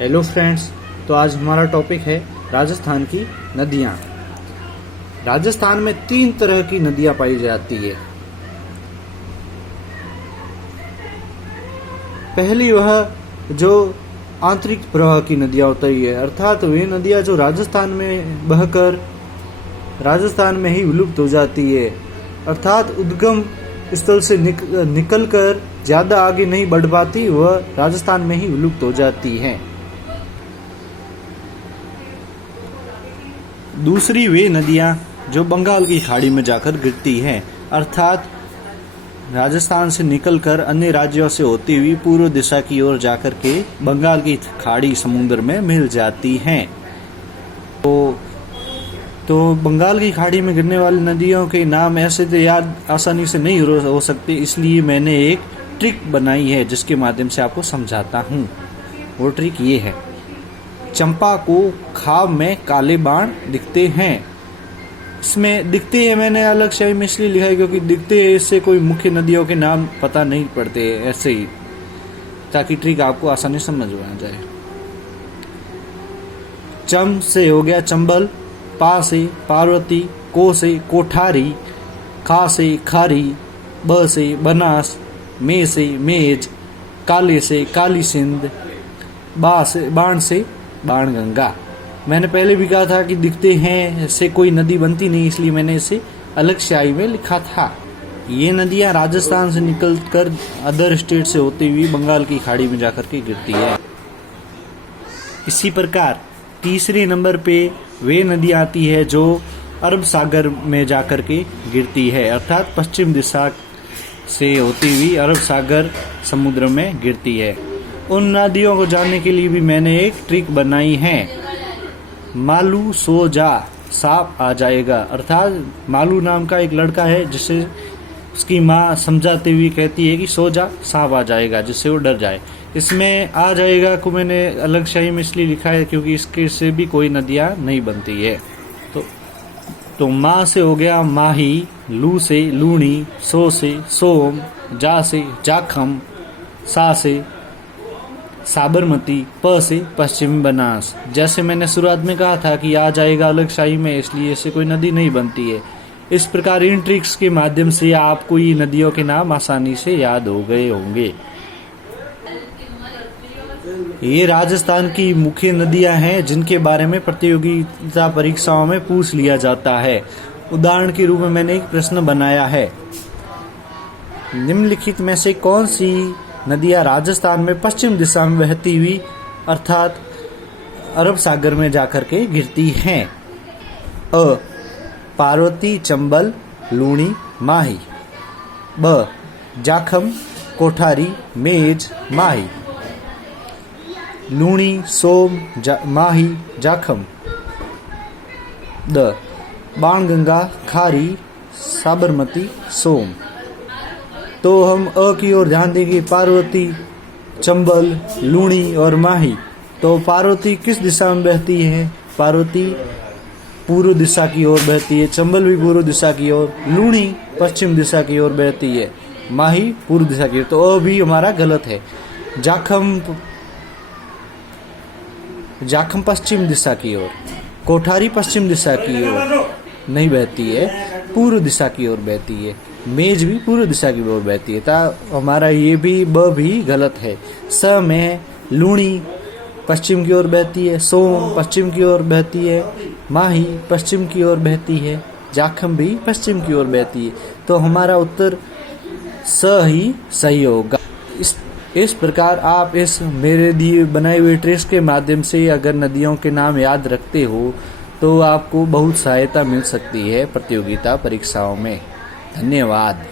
Hello friends, तो आज हमारा टॉपिक है राजस्थान की नदियाँ। राजस्थान में 3 तरह की नदियाँ पाई जाती है। पहली वह जो आंतरिक प्रवाह की नदियाँ होती है, अर्थात वे नदियाँ जो राजस्थान में बहकर राजस्थान में ही विलुप्त हो जाती है, अर्थात उद्गम स्थल से निकलकर ज्यादा आगे नहीं बढ़ पाती, वह राजस्थान में ही विलुप्त हो जाती है। दूसरी वे नदियां जो बंगाल की खाड़ी में जाकर गिरती हैं, अर्थात राजस्थान से निकलकर अन्य राज्यों से होती हुई पूर्व दिशा की ओर जाकर के बंगाल की खाड़ी समुद्र में मिल जाती हैं। तो बंगाल की खाड़ी में गिरने वाली नदियों के नाम ऐसे तो याद आसानी से नहीं हो सकते, इसलिए मैंने एक ट्रिक बनाई है जिसके माध्यम से आपको समझाता हूँ। वो ट्रिक ये है, चंपा को खाब में काले बाण दिखते हैं। इसमें दिखते हैं मैंने अलग शब्द में इसलिए लिखा है क्योंकि दिखते हैं, इससे कोई मुख्य नदियों के नाम पता नहीं पड़ते, ऐसे ही, ताकि ट्रिक आपको आसानी से समझ में आ जाए। चम से हो गया चंबल, पा से पार्वती, को से कोठारी, खा से खारी, ब से बनास, मे से मेज, काले से काली सिंध, बाण से बाण गंगा। मैंने पहले भी कहा था कि दिखते हैं से कोई नदी बनती नहीं, इसलिए मैंने इसे अलग स्याही में लिखा था। ये नदियां राजस्थान से निकलकर अदर स्टेट से होती हुई बंगाल की खाड़ी में जाकर के गिरती है। इसी प्रकार तीसरे नंबर पे वे नदी आती है जो अरब सागर में जाकर के गिरती है, अर्थात पश्चिम दिशा से होती हुई अरब सागर समुद्र में गिरती है। उन नदियों को जानने के लिए भी मैंने एक ट्रिक बनाई है। मालू सो जा, सांप आ जाएगा, अर्थात मालू नाम का एक लड़का है जिसे उसकी माँ समझाते हुए कहती है कि सो जा, सांप आ जाएगा, जिससे वो डर जाए। इसमें आ जाएगा को मैंने अलग शही में इसलिए लिखा है क्योंकि इसके से भी कोई नदियां नहीं बनती है। तो माँ से हो गया माही, लू से लूणी, सो से सोम, जा से जाखम, सा से साबरमती, प से पश्चिमी बनास। जैसे मैंने शुरुआत में कहा था कि आ जाएगा अलग शाही में, इसलिए इससे कोई नदी नहीं बनती है। इस प्रकार इन ट्रिक्स के माध्यम से आपको ये नदियों के नाम आसानी से याद हो गए होंगे। ये राजस्थान की मुख्य नदियां हैं जिनके बारे में प्रतियोगिता परीक्षाओं में पूछ लिया जाता है। उदाहरण के रूप में मैंने एक प्रश्न बनाया है, निम्नलिखित में से कौन सी नदियां राजस्थान में पश्चिम दिशा में बहती हुई अर्थात अरब सागर में जाकर के गिरती हैं? अ पार्वती, चंबल, लूणी, माही। ब जाखम, कोठारी, मेज, माही। लूणी, सोम, माही, जाखम। द बाणगंगा, खारी, साबरमती, सोम। तो हम अ की ओर ध्यान देंगे, पार्वती, चंबल, लूणी और माही। तो पार्वती किस दिशा में बहती है? पार्वती पूर्व दिशा की ओर बहती है, चंबल भी पूर्व दिशा की ओर, लूणी पश्चिम दिशा की ओर बहती है, माही पूर्व दिशा की ओर। तो अ भी हमारा गलत है। जाखम पश्चिम दिशा की ओर, कोठारी पश्चिम दिशा की ओर नहीं बहती है, पूर्व दिशा की ओर बहती है, मेज भी पूर्व दिशा की ओर बहती है। हमारा ये भी ब भी गलत है। स में लूणी पश्चिम की ओर बहती है, सोम पश्चिम की ओर बहती है, माही पश्चिम की ओर बहती है, जाखम भी पश्चिम की ओर बहती है। तो हमारा उत्तर स ही सही होगा। इस प्रकार आप इस मेरे दिए बनाए हुए ट्रिक्स के माध्यम से अगर नदियों के नाम याद रखते हो तो आपको बहुत सहायता मिल सकती है प्रतियोगिता परीक्षाओं में। धन्यवाद।